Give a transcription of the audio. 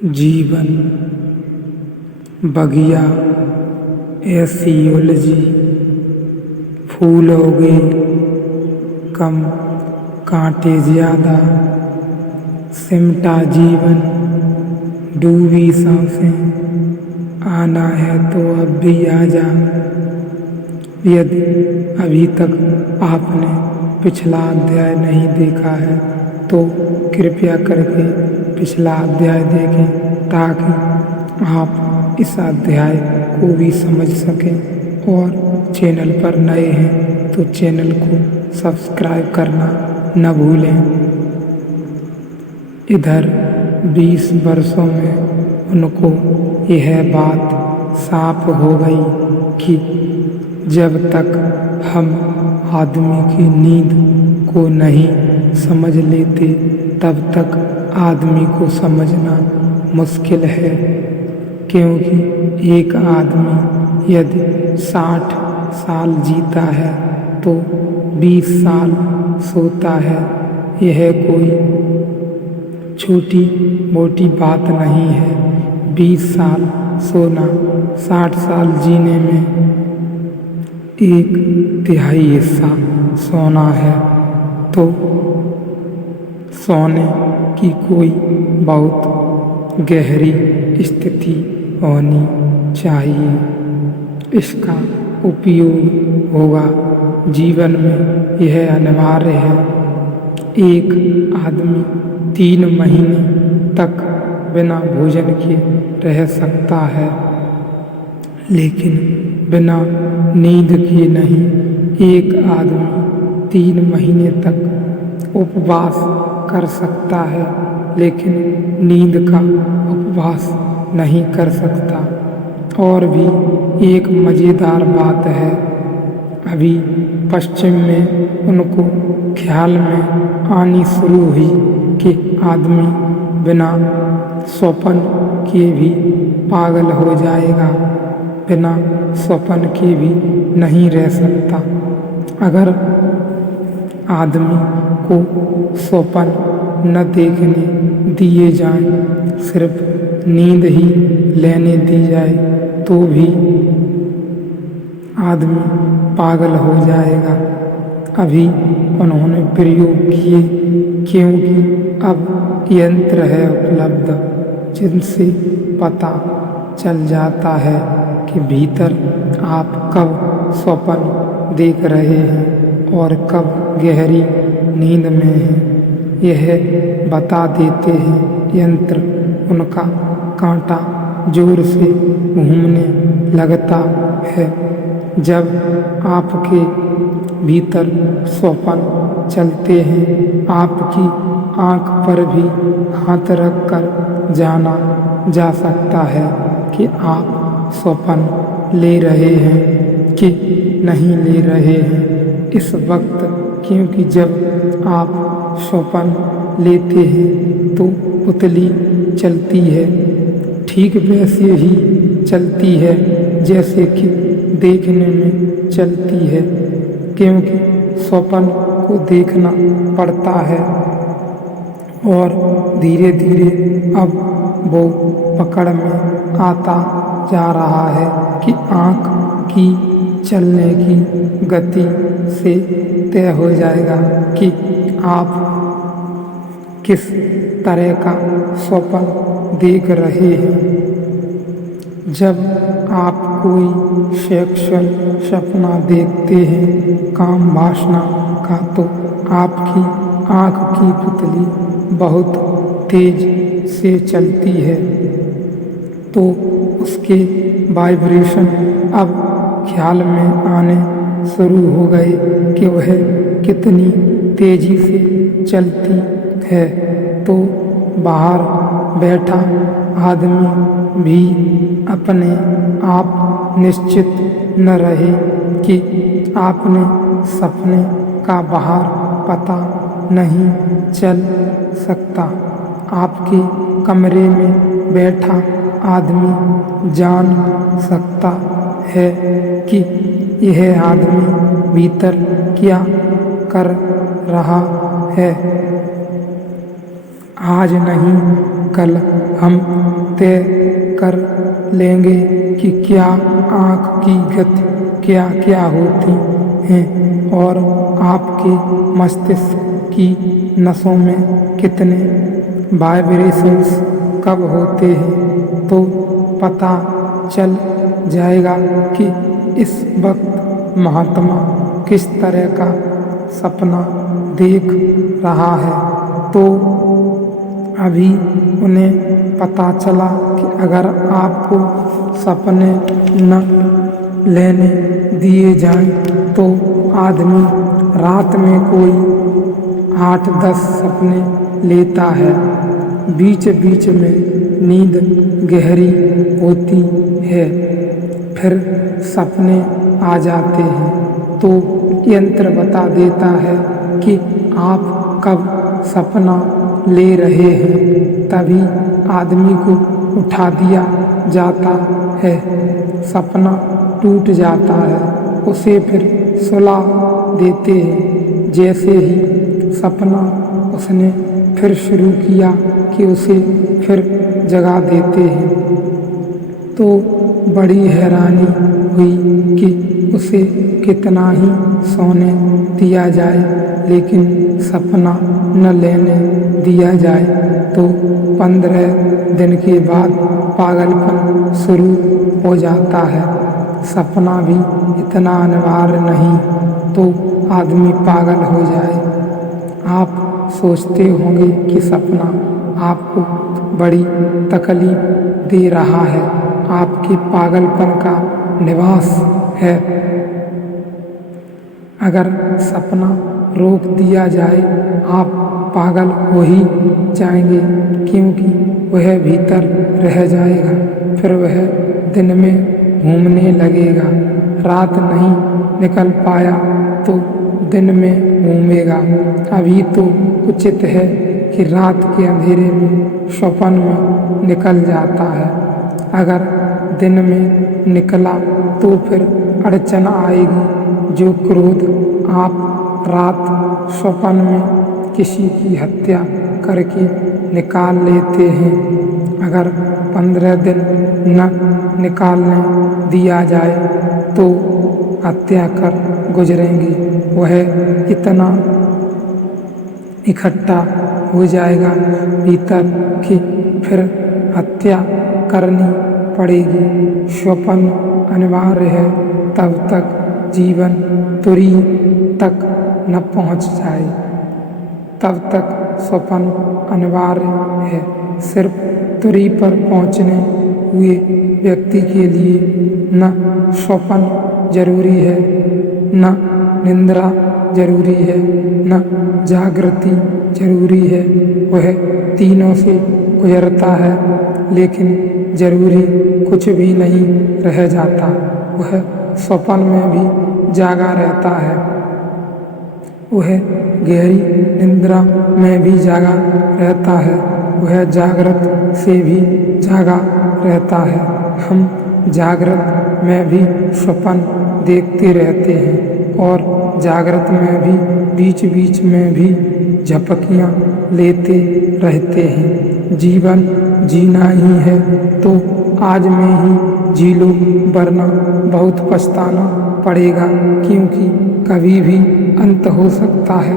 जीवन बगिया ऐसी उलझी, फूल उगे कम कांटे ज्यादा, सिमटा जीवन डूबी सांसें, आना है तो अब भी आजा। यदि अभी तक आपने पिछला अध्याय नहीं देखा है तो कृपया करके पिछला अध्याय देखें ताकि आप इस अध्याय को भी समझ सकें। और चैनल पर नए हैं तो चैनल को सब्सक्राइब करना न भूलें। इधर 20 वर्षों में उनको यह बात साफ हो गई कि जब तक हम आदमी की नींद को नहीं समझ लेते तब तक आदमी को समझना मुश्किल है। क्योंकि एक आदमी यदि 60 साल जीता है तो 20 साल सोता है। यह कोई छोटी मोटी बात नहीं है। 20 साल सोना 60 साल जीने में 1/3 हिस्सा सोना है। तो सोने की कोई बहुत गहरी स्थिति होनी चाहिए। इसका उपयोग होगा जीवन में, यह अनिवार्य है। एक आदमी 3 महीने तक बिना भोजन के रह सकता है, लेकिन बिना नींद के नहीं। एक आदमी 3 महीने तक उपवास कर सकता है, लेकिन नींद का उपवास नहीं कर सकता। और भी एक मज़ेदार बात है, अभी पश्चिम में उनको ख्याल में आनी शुरू हुई कि आदमी बिना स्वप्न के भी पागल हो जाएगा, बिना स्वप्न के भी नहीं रह सकता। अगर आदमी को स्वप्न न देखने दिए जाएं, सिर्फ नींद ही लेने दी जाए तो भी आदमी पागल हो जाएगा। अभी उन्होंने प्रयोग किए क्योंकि अब यंत्र है उपलब्ध जिनसे पता चल जाता है कि भीतर आप कब स्वप्न देख रहे हैं और कब गहरी नींद में हैं। यह बता देते हैं यंत्र। उनका कांटा जोर से घूमने लगता है। जब आपके भीतर स्वप्न चलते हैं, आपकी आँख पर भी हाथ रख कर जाना जा सकता है कि आप स्वप्न ले रहे हैं कि नहीं ले रहे हैं इस वक्त। क्योंकि जब आप स्वप्न लेते हैं तो पुतली चलती है, ठीक वैसे ही चलती है जैसे कि देखने में चलती है। क्योंकि स्वप्न को देखना पड़ता है और धीरे धीरे अब वो पकड़ में आता जा रहा है कि आँख की चलने की गति से तय हो जाएगा कि आप किस तरह का स्वप्न देख रहे हैं। जब आप कोई सेक्सुअल सपना देखते हैं काम वासना का, तो आपकी आँख की पुतली बहुत तेज से चलती है, तो उसके वाइब्रेशन अब ख्याल में आने शुरू हो गए कि वह कितनी तेजी से चलती है। तो बाहर बैठा आदमी भी अपने आप निश्चित न रहे कि आपने सपने का बाहर पता नहीं चल सकता। आपके कमरे में बैठा आदमी जान सकता है कि यह आदमी भीतर क्या कर रहा है। आज नहीं कल हम तय कर लेंगे कि क्या आँख की गति क्या क्या होती हैं और आपके मस्तिष्क की नसों में कितने वाइब्रेशंस कब होते हैं, तो पता चल जाएगा कि इस वक्त महात्मा किस तरह का सपना देख रहा है। तो अभी उन्हें पता चला कि अगर आपको सपने न लेने दिए जाएं तो आदमी रात में कोई 8-10 सपने लेता है। बीच बीच में नींद गहरी होती है, फिर सपने आ जाते हैं। तो यंत्र बता देता है कि आप कब सपना ले रहे हैं, तभी आदमी को उठा दिया जाता है। सपना टूट जाता है, उसे फिर सुला देते हैं। जैसे ही सपना उसने फिर शुरू किया कि उसे फिर जगा देते हैं। तो बड़ी हैरानी हुई कि उसे कितना ही सोने दिया जाए, लेकिन सपना न लेने दिया जाए। तो 15 दिन के बाद पागलपन शुरू हो जाता है। सपना भी इतना अनिवार्य नहीं तो आदमी पागल हो जाए। आप सोचते होंगे कि सपना आपको बड़ी तकलीफ दे रहा है, आपके पागलपन का निवास है। अगर सपना रोक दिया जाए, आप पागल हो ही जाएंगे, क्योंकि वह भीतर रह जाएगा। फिर वह दिन में घूमने लगेगा। रात नहीं निकल पाया तो दिन में घूमेगा। अभी तो उचित है कि रात के अंधेरे में स्वप्न में निकल जाता है। अगर दिन में निकला तो फिर अड़चन आएगी। जो क्रोध आप रात स्वप्न में किसी की हत्या करके निकाल लेते हैं, अगर 15 दिन न निकालने दिया जाए तो हत्या कर गुजरेंगे। वह इतना इकट्ठा हो जाएगा भीतर कि फिर हत्या करनी पड़ेगी। स्वप्न अनिवार्य है तब तक जीवन तुरी तक न पहुंच जाए, तब तक स्वप्न अनिवार्य है। सिर्फ तुरी पर पहुंचने हुए व्यक्ति के लिए न स्वप्न जरूरी है, न निद्रा जरूरी है, न जागृति जरूरी है। वह तीनों से गुजरता है, लेकिन जरूरी कुछ भी नहीं रह जाता। वह स्वप्न में भी जागा रहता है, वह गहरी निद्रा में भी जागा रहता है, वह जागृत से भी जागा रहता है। हम जागृत में भी स्वप्न देखते रहते हैं और जागृत में भी बीच बीच में भी झपकियाँ लेते रहते हैं। जीवन जीना ही है तो आज में ही जी लो, वरना बहुत पछताना पड़ेगा, क्योंकि कभी भी अंत हो सकता है।